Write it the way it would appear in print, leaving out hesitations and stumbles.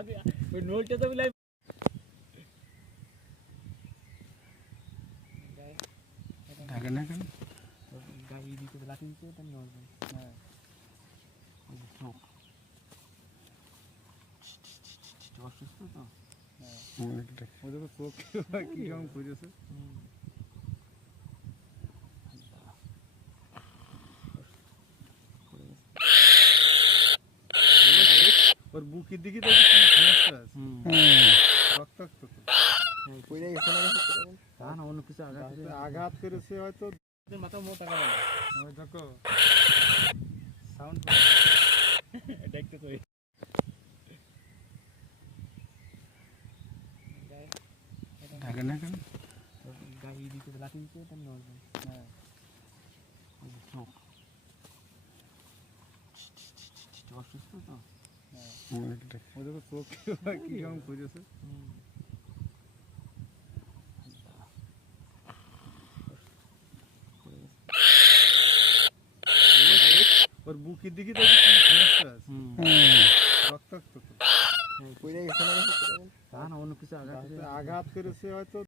আগে ওই নোলটা তো বিলাই ঢাকে না কেন? গাড়ি দিতে লাঠি দিতে তার নড়বে। হ্যাঁ ওই যে চোখ অসুস্থ তো। হ্যাঁ ওই দেখো চোখ কিরকম করেছে। ওর বুকের দিকে তো সমস্যা আছে, রক্তাক্ত তো। তা না অন্য কিছু আঘাত করেছে হয়তো। মাথা মোটা করে ওই দেখো সাউন্ড দেখতে কই ঢাকে না কেন? গাড়ি দিতে লাঠি দিতে তার নড়বে। হ্যাঁ ওই যে চোখ অসুস্থ তো। হ্যাঁ ওই দেখো চোখ কিরকম করেছে। ওর বুকের দিকে তো সমস্যা আছে, রক্তাক্ত তো। তা না অন্য কিছু আঘাত করেছে হয়তো।